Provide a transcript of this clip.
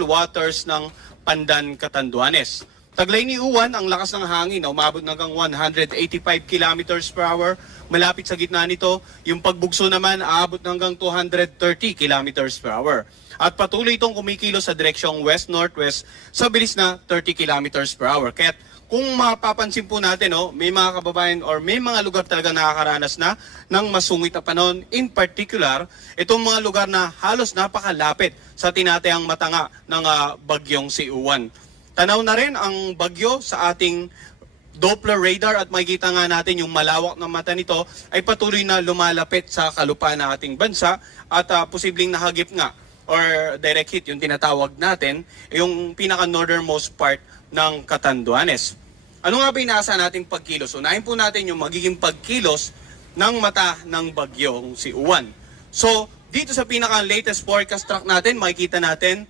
waters ng Pandan, Catanduanes. Taglay ni Uwan, ang lakas ng hangin na umabot hanggang 185 kilometers per hour. Malapit sa gitna nito, yung pagbugso naman aabot hanggang 230 kilometers per hour. At patuloy itong kumikilos sa direksyong west-northwest sa bilis na 30 kilometers per hour. Kaya kung mapapansin po natin, may mga kababayan or may mga lugar talaga nakakaranas na ng masungit na panahon. In particular, itong mga lugar na halos napakalapit sa tinatayang matanga ng bagyong si Uwan. Tanaw na rin ang bagyo sa ating Doppler radar at makikita nga natin yung malawak na mata nito ay patuloy na lumalapit sa kalupaan ng ating bansa at posibleng nahagip nga or direct hit yung tinatawag natin, yung pinaka-northernmost part ng Catanduanes. Ano nga ba inaasahan nating pagkilos? Unahin po natin yung magiging pagkilos ng mata ng bagyong si Uwan. So, dito sa pinaka-latest forecast track natin, makikita natin